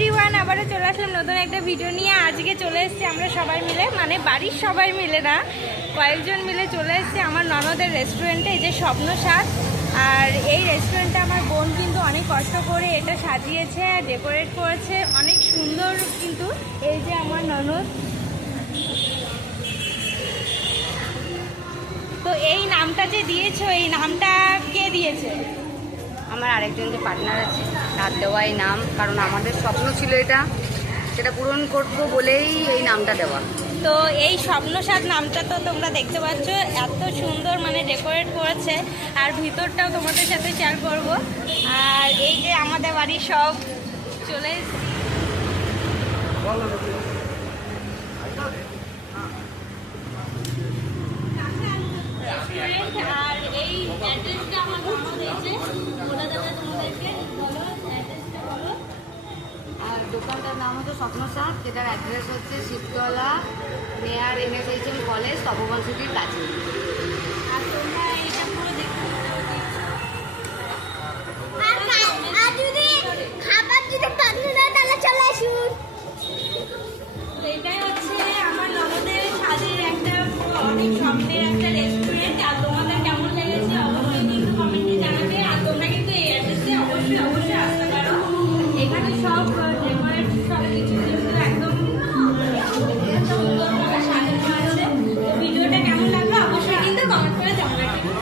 Everyone, আবারও চলে আসলাম নতুন একটা ভিডিও নিয়ে। আজকে চলে এসেছি আমরা সবাই মিলে, মানে বাড়ির সবাই মিলে না, কয়েকজন মিলে চলে এসেছি আমার ননদের রেস্টুরেন্টে, এই যে স্বপ্ন স্বাদ। আর এই রেস্টুরেন্টে আমার বোন কিন্তু অনেক কষ্ট করে এটা সাজিয়েছে, ডেকোরেট করেছে, অনেক সুন্দর। কিন্তু এই যে আমার ননদ, তো এই নামটা যে দিয়েছো, এই নামটা কে দিয়েছে? আমার আরেকজন যে পার্টনার আছে তার দেওয়াই নাম, কারণ আমাদের স্বপ্ন ছিল এটা, সেটা পূরণ করবো বলেই এই নামটা দেওয়া। তো এই স্বপ্নসাদ নামটা তো তোমরা দেখতে পাচ্ছ, এত সুন্দর মানে ডেকোরেট করেছে। আর ভিতরটাও তোমাদের সাথে শেয়ার করব। আর এই যে আমাদের বাড়ির সব চলে এসেছি। আর এই অ্যাড্রেসটা আমার মামা দিয়েছে, বলে দাদা তোমাদেরকে বলো অ্যাড্রেসটা বলো। আর দোকানটার নাম হচ্ছে স্বপ্ন স্বাদ, যেটার অ্যাড্রেস হচ্ছে শিবতলা মেয়ার NSHM কলেজ, তপবন সিটির কাছে। আর তোমরা এইটা পুরো দেখতে এটাই হচ্ছে আমার ননদের স্বাদের একটা অনেক স্বপ্নের একটা